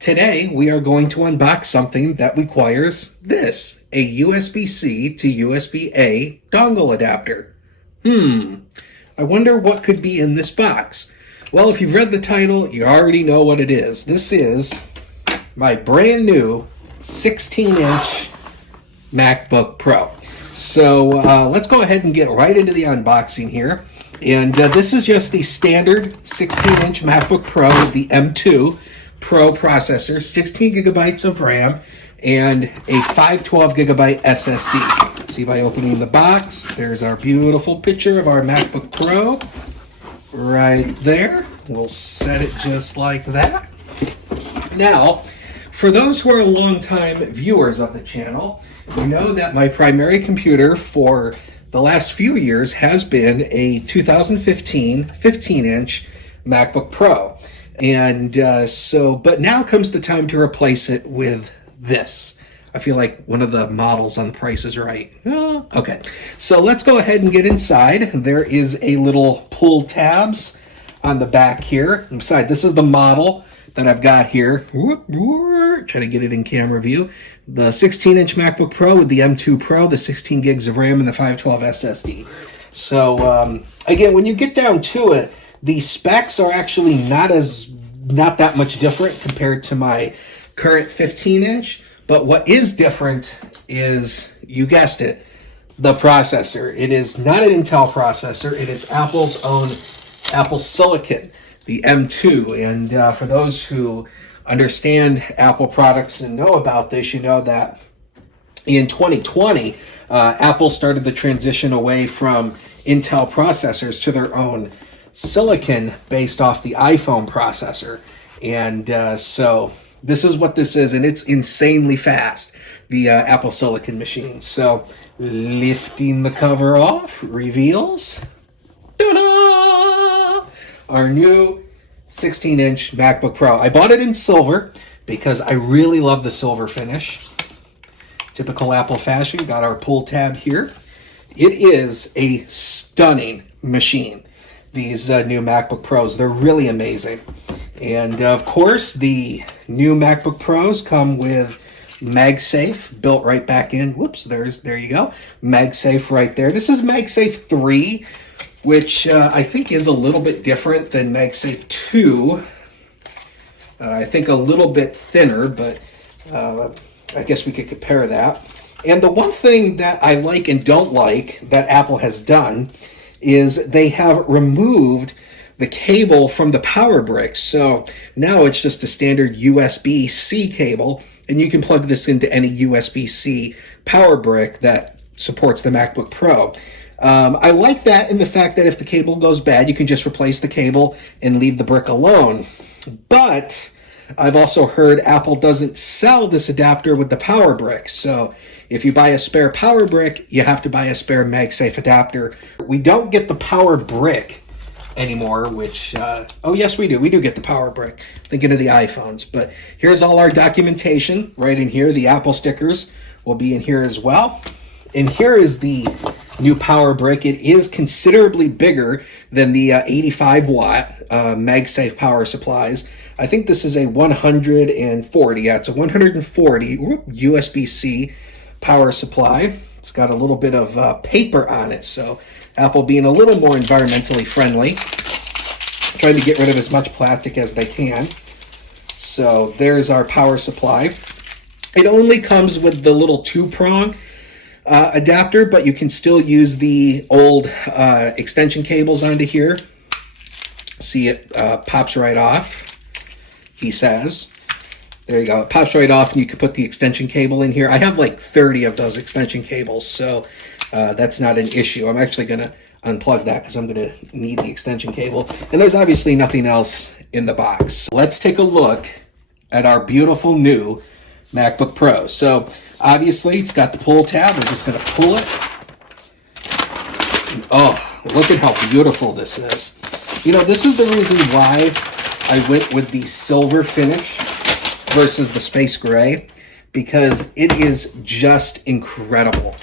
Today, we are going to unbox something that requires this, a USB-C to USB-A dongle adapter. I wonder what could be in this box. Well, if you've read the title, you already know what it is. This is my brand new 16-inch MacBook Pro. So let's go ahead and get right into the unboxing here. And this is just the standard 16-inch MacBook Pro with the M2 Pro processor, 16 gigabytes of RAM, and a 512 gigabyte SSD. See, by opening the box, there's our beautiful picture of our MacBook Pro right there. We'll set it just like that. Now, for those who are longtime viewers of the channel, you know that my primary computer for the last few years has been a 2015 15-inch MacBook Pro. And but now comes the time to replace it with this. I feel like one of the models on The Price is Right. Okay, so let's go ahead and get inside. There is a little pull tabs on the back here. Inside, this is the model that I've got here. Try to get it in camera view. The 16-inch MacBook Pro with the M2 Pro, the 16 gigs of RAM, and the 512 SSD. So again, when you get down to it, the specs are actually not that much different compared to my current 15-inch, but what is different is, you guessed it, the processor. It is not an Intel processor. It is Apple's own Apple Silicon, the M2. And for those who understand Apple products and know about this, you know that in 2020, Apple started the transition away from Intel processors to their own silicon based off the iPhone processor. And so this is what this is, and it's insanely fast, the Apple Silicon machine. So lifting the cover off reveals, ta-da! Our new 16-inch MacBook Pro. I bought it in silver because I really love the silver finish. Typical Apple fashion. Got our pull tab here. It is a stunning machine. These new MacBook Pros, they're really amazing. And of course, the new MacBook Pros come with MagSafe built right back in. Whoops, there you go. MagSafe right there. This is MagSafe 3, which I think is a little bit different than MagSafe 2. I think a little bit thinner, but I guess we could compare that. And the one thing that I like and don't like that Apple has done is they have removed the cable from the power brick. So now it's just a standard USB-C cable, and you can plug this into any USB-C power brick that supports the MacBook Pro. I like that in the fact that if the cable goes bad, you can just replace the cable and leave the brick alone. But I've also heard Apple doesn't sell this adapter with the power brick. So if you buy a spare power brick, you have to buy a spare MagSafe adapter. We don't get the power brick anymore, which, oh yes we do. We do get the power brick. Thinking of the iPhones. But here's all our documentation right in here. The Apple stickers will be in here as well. And here is the new power brick. It is considerably bigger than the 85 watt MagSafe power supplies. I think this is a 140. Yeah, it's a 140 USB-C power supply. It's got a little bit of paper on it, so Apple being a little more environmentally friendly, trying to get rid of as much plastic as they can. So there's our power supply. It only comes with the little 2-prong adapter, but you can still use the old extension cables onto here. See, it pops right off, he says. There you go. It pops right off, and you can put the extension cable in here. I have like 30 of those extension cables, so that's not an issue. I'm actually going to unplug that because I'm going to need the extension cable. And there's obviously nothing else in the box. Let's take a look at our beautiful new MacBook Pro. So obviously it's got the pull tab. We're just going to pull it. And, oh, look at how beautiful this is. You know, this is the reason why I went with the silver finish versus the space gray, because it is just incredible.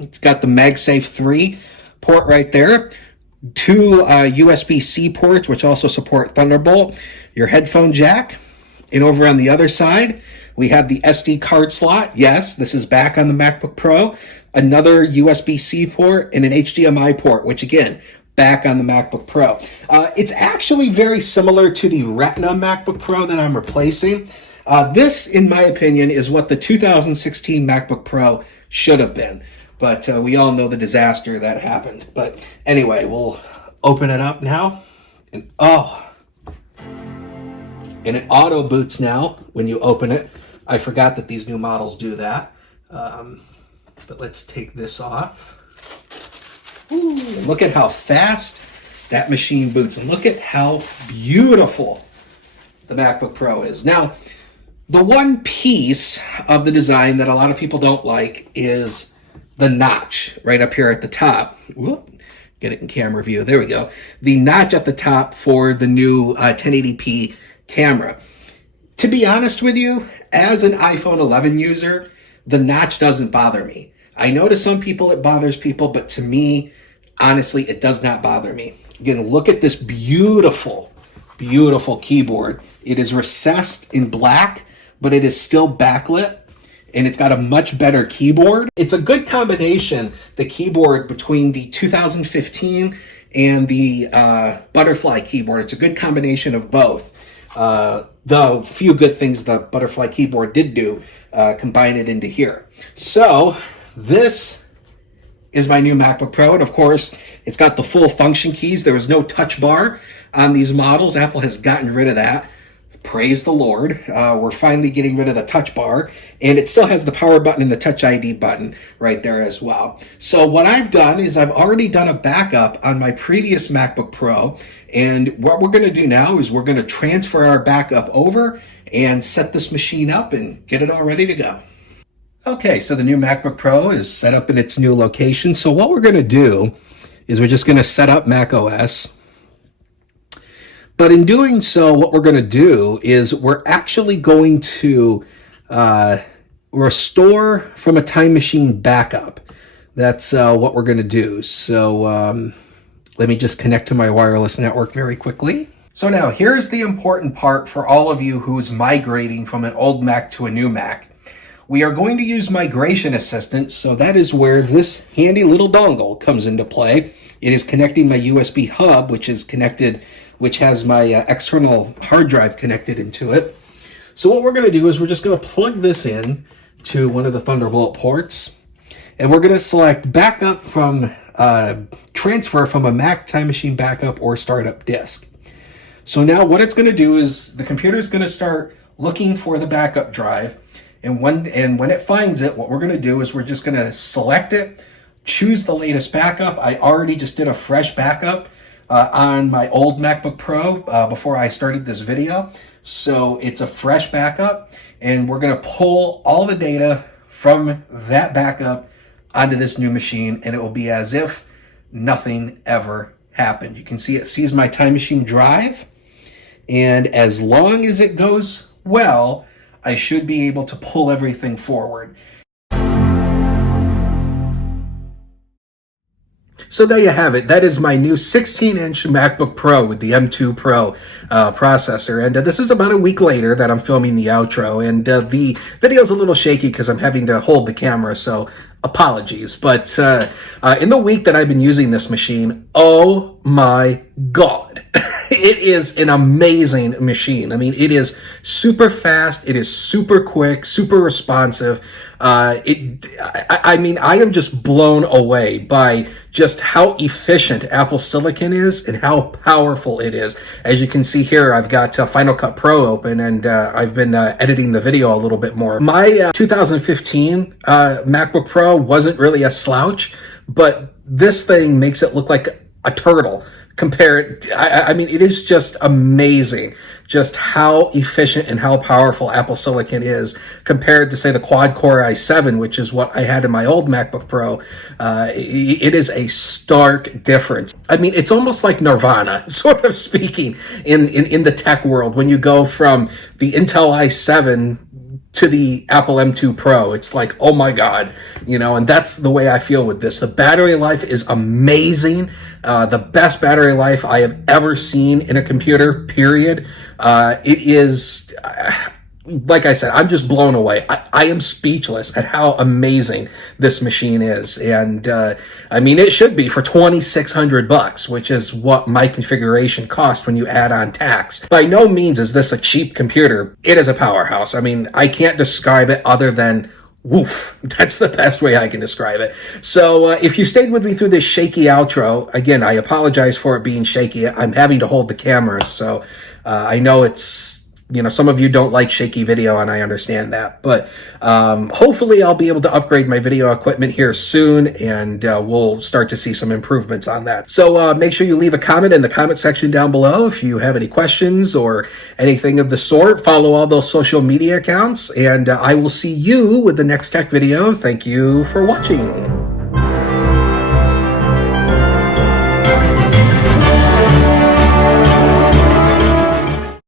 It's got the MagSafe 3 port right there. Two USB-C ports, which also support Thunderbolt. Your headphone jack. And over on the other side, we have the SD card slot. Yes, this is back on the MacBook Pro. Another USB-C port and an HDMI port, which again, back on the MacBook Pro. It's actually very similar to the Retina MacBook Pro that I'm replacing. This, in my opinion, is what the 2016 MacBook Pro should have been. But we all know the disaster that happened. But anyway, we'll open it up now. And and it auto boots now when you open it. I forgot that these new models do that. But let's take this off. Ooh, and look at how fast that machine boots. And look at how beautiful the MacBook Pro is. Now, the one piece of the design that a lot of people don't like is the notch right up here at the top. Whoop, get it in camera view. There we go. The notch at the top for the new 1080p camera. To be honest with you, as an iPhone 11 user, the notch doesn't bother me. I know to some people it bothers people, but to me, honestly, it does not bother me. Again, look at this beautiful, beautiful keyboard. It is recessed in black, but it is still backlit, and it's got a much better keyboard. It's a good combination, the keyboard, between the 2015 and the Butterfly keyboard. It's a good combination of both. The few good things the Butterfly keyboard did do, combine it into here. So this is my new MacBook Pro, and of course, it's got the full function keys. There was no touch bar on these models. Apple has gotten rid of that. Praise the Lord. We're finally getting rid of the touch bar, and it still has the power button and the Touch ID button right there as well. So what I've done is I've already done a backup on my previous MacBook Pro, and what we're going to do now is we're going to transfer our backup over and set this machine up and get it all ready to go. Okay, so the new MacBook Pro is set up in its new location. So what we're going to do is we're just going to set up macOS. But in doing so, what we're going to do is we're actually going to restore from a time machine backup. That's what we're going to do. So let me just connect to my wireless network very quickly. So now here's the important part for all of you who's migrating from an old Mac to a new Mac. We are going to use Migration Assistant, so that is where this handy little dongle comes into play. It is connecting my USB hub, which has my external hard drive connected into it. So what we're going to do is we're just going to plug this in to one of the Thunderbolt ports, and we're going to select backup from transfer from a Mac Time Machine backup or startup disk. So now what it's going to do is the computer is going to start looking for the backup drive. And when it finds it, what we're going to do is we're just going to select it, choose the latest backup. I already just did a fresh backup on my old MacBook Pro before I started this video. So it's a fresh backup, and we're going to pull all the data from that backup onto this new machine, and it will be as if nothing ever happened. You can see it sees my Time Machine drive, and as long as it goes well, I should be able to pull everything forward. So there you have it. That is my new 16-inch MacBook Pro with the M2 Pro processor. And this is about a week later that I'm filming the outro. And the video's a little shaky because I'm having to hold the camera, so apologies. But in the week that I've been using this machine, oh my God. It is an amazing machine. I mean, it is super fast. It is super quick, super responsive. I mean, I am just blown away by just how efficient Apple Silicon is and how powerful it is. As you can see here, I've got Final Cut Pro open, and I've been editing the video a little bit more. My 2015 MacBook Pro wasn't really a slouch, but this thing makes it look like a turtle. I mean, it is just amazing just how efficient and how powerful Apple Silicon is compared to, say, the quad-core i7, which is what I had in my old MacBook Pro. It is a stark difference. I mean, it's almost like nirvana, sort of speaking, in the tech world, when you go from the Intel i7 to the Apple M2 Pro. It's like, oh my God, you know, and that's the way I feel with this. The battery life is amazing. The best battery life I have ever seen in a computer, period. It is, like I said, I'm just blown away. I am speechless at how amazing this machine is. And I mean, it should be for $2,600, which is what my configuration cost when you add on tax. By no means is this a cheap computer. It is a powerhouse. I mean, I can't describe it other than woof. That's the best way I can describe it. So if you stayed with me through this shaky outro, again, I apologize for it being shaky. I'm having to hold the camera, so I know it's, you know, some of you don't like shaky video, and I understand that. But hopefully I'll be able to upgrade my video equipment here soon, and we'll start to see some improvements on that. So make sure you leave a comment in the comment section down below if you have any questions or anything of the sort. Follow all those social media accounts, and I will see you with the next tech video. Thank you for watching.